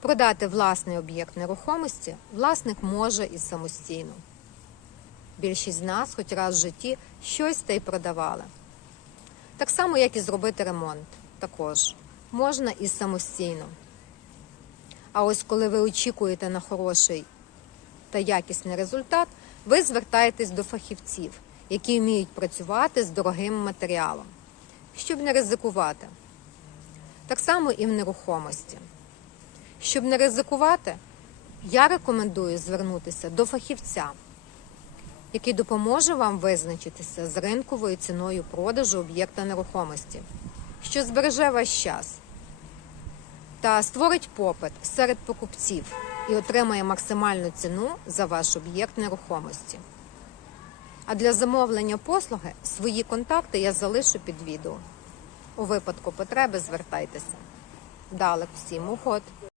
Продати власний об'єкт нерухомості власник може і самостійно. Більшість з нас хоч раз в житті щось та й продавали. Так само, як і зробити ремонт, також можна і самостійно. А ось коли ви очікуєте на хороший та якісний результат, ви звертаєтесь до фахівців, які вміють працювати з дорогим матеріалом, щоб не ризикувати. Так само і в нерухомості. Щоб не ризикувати, я рекомендую звернутися до фахівця, який допоможе вам визначитися з ринковою ціною продажу об'єкта нерухомості, що збереже ваш час та створить попит серед покупців і отримає максимальну ціну за ваш об'єкт нерухомості. А для замовлення послуги свої контакти я залишу під відео. У випадку потреби звертайтеся. Далек всім уход!